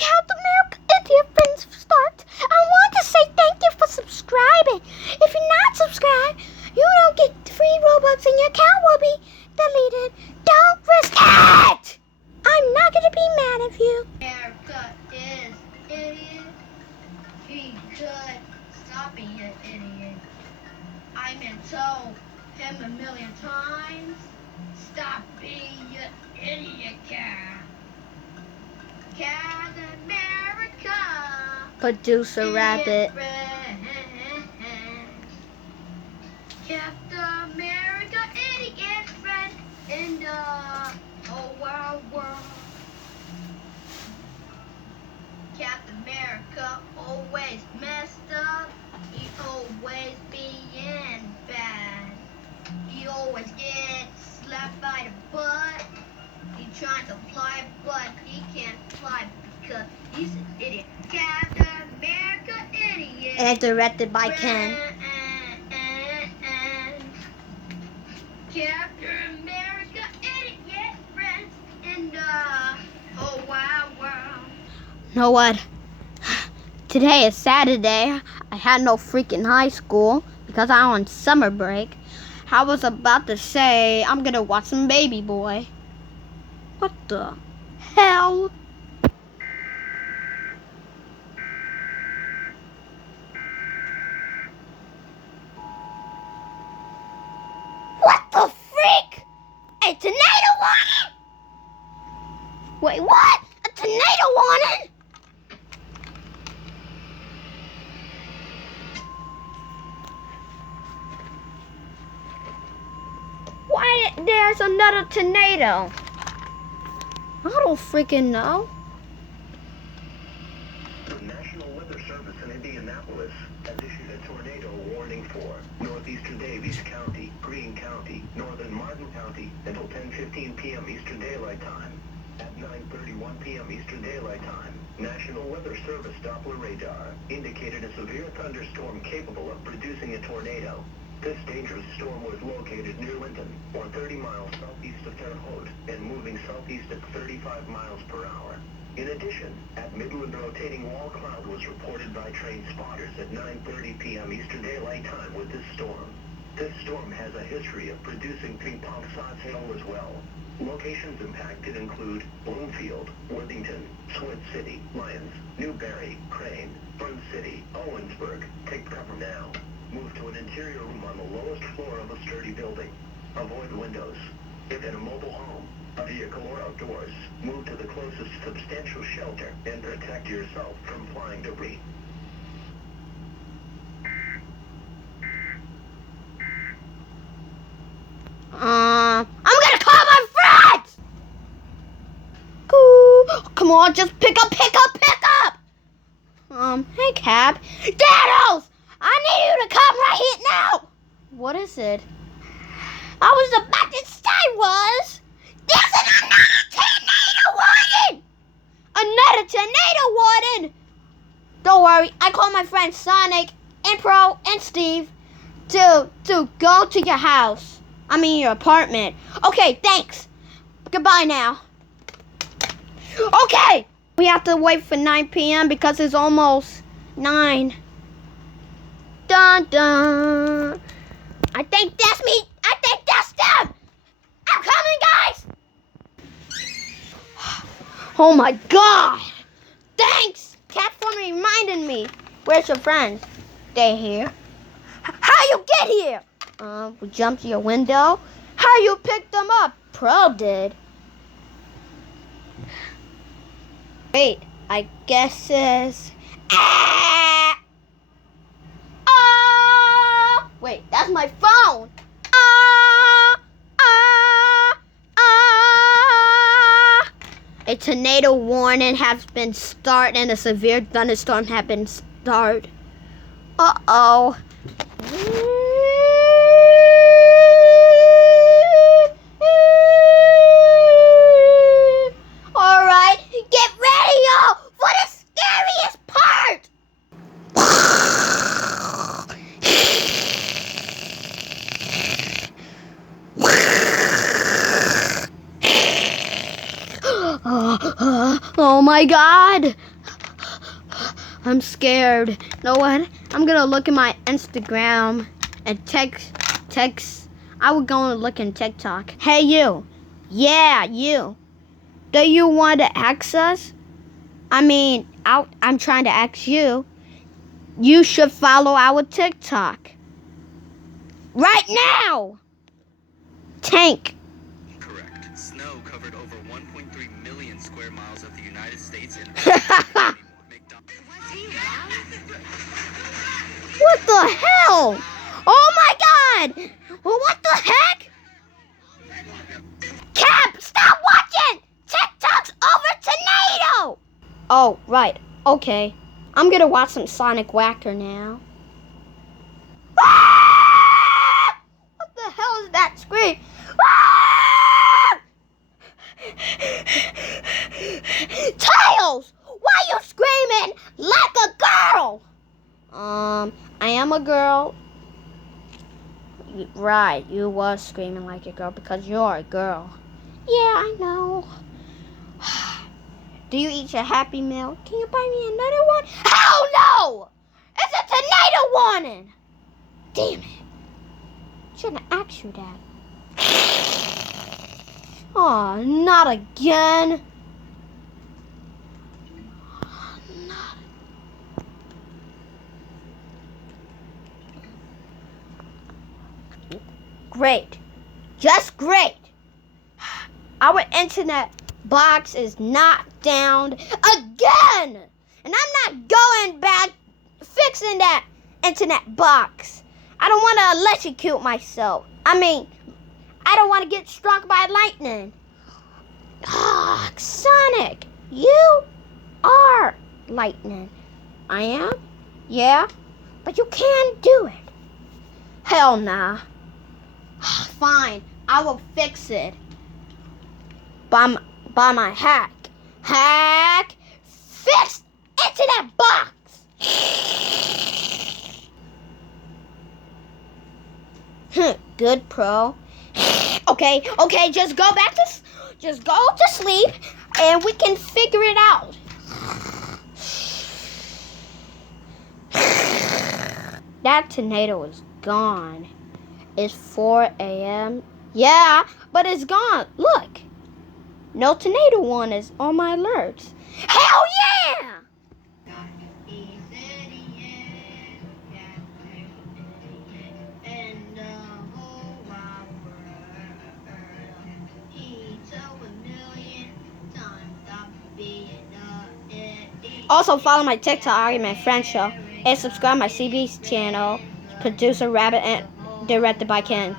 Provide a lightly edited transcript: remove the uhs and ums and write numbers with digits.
Captain America Idiot Friends starts, I want to say thank you for subscribing. If you're not subscribed, you don't get free Robux and your account will be deleted. Don't risk it! I'm not going to be mad at you. America is idiot. He could stop being an idiot. I meant told him a million times. Stop being an idiot, Cap. Captain America. Producer Rabbit. Captain America, idiot friend in the whole wide world. Captain America always messed up. He always being bad. He always gets slapped by the butt. He tries to fly, but he can't fly because he's an idiot. Captain America, idiot. And directed by Ken. Captain America, idiot friends in the whole wide world. You know what? Today is Saturday. I had no freaking high school because I'm on summer break. I was about to say I'm gonna watch some Baby Boy. What the hell? What the freak? A tornado warning? Wait, what? A tornado warning? Why there's another tornado? I don't freaking know. The National Weather Service in Indianapolis has issued a tornado warning for northeastern Davies County, Greene County, northern Martin County until 10:15 p.m. Eastern Daylight Time. At 9:31 p.m. Eastern Daylight Time, National Weather Service Doppler radar indicated a severe thunderstorm capable of producing a tornado. This dangerous storm was located near Linton, or 30 miles southeast of Terre Haute, and moving southeast at 35 miles per hour. In addition, at Midland, rotating wall cloud was reported by train spotters at 9:30 p.m. Eastern Daylight Time with this storm. This storm has a history of producing ping-pong-sized hail as well. Locations impacted include Bloomfield, Worthington, Swint City, Lyons, Newberry, Crane, Fern City, Owensburg. Take cover now. Move to an interior room on the lowest floor of a sturdy building. Avoid windows. If in a mobile home, a vehicle, or outdoors, move to the closest substantial shelter and protect yourself from flying debris. I'm gonna call my friends! Come on, just pick up! Hey, Cap. Daddles! I need you to come right here now! What is it? I was about to say there's another tornado warning! Don't worry, I called my friends Sonic, and Pro, and Steve to go to your house. I mean your apartment. Okay, thanks. Goodbye now. Okay! We have to wait for 9 p.m. because it's almost 9. Dun dun. I think that's me. I think that's them. I'm coming, guys. Oh my God. Thanks, Cat, for reminding me. Where's your friends? They here. How you get here? We jumped to your window. How you picked them up? Pro did. Wait, I guess it's... Wait, that's my phone. A tornado warning has been started and a severe thunderstorm has been started. Uh-oh. All right, get ready, y'all, for the scariest part. Oh my God. I'm scared. You know what? I'm gonna look at my Instagram and text. I would go and look in TikTok. Hey you. Yeah, you. Do you want to ask us? I'm trying to ask you. You should follow our TikTok. Right now! Tank. Correct. Snow covered over 1.3 million square miles of the United States in What the hell? Oh my god! What the heck? Cap, stop watching! TikTok's over tornado! Oh, right. Okay. I'm gonna watch some Sonic Whacker now. Ah! What the hell is that scream? Ah! Tails! Why are you screaming like a girl? I am a girl. Right, you was screaming like a girl because you're a girl. Yeah, I know. Do you eat your Happy Meal? Can you buy me another one? Hell no! It's a tornado warning! Damn it. Shouldn't have asked you that. Oh, not again. Great. Just great. Our internet box is not down again. And I'm not going back fixing that internet box. I don't want to electrocute myself. I don't want to get struck by lightning. Ah, Sonic, you are lightning. I am? Yeah? But you can't do it. Hell nah. Fine, I will fix it. By my hack. Hack fixed internet box. Good pro. Okay, just go to sleep and we can figure it out. That tornado is gone. It's 4 a.m. Yeah, but it's gone. Look. No tornado warnings on my alerts. Hell yeah! Also follow my TikTok Argument Friend Show and subscribe my CB's channel, Producer Rabbit, and directed by Ken.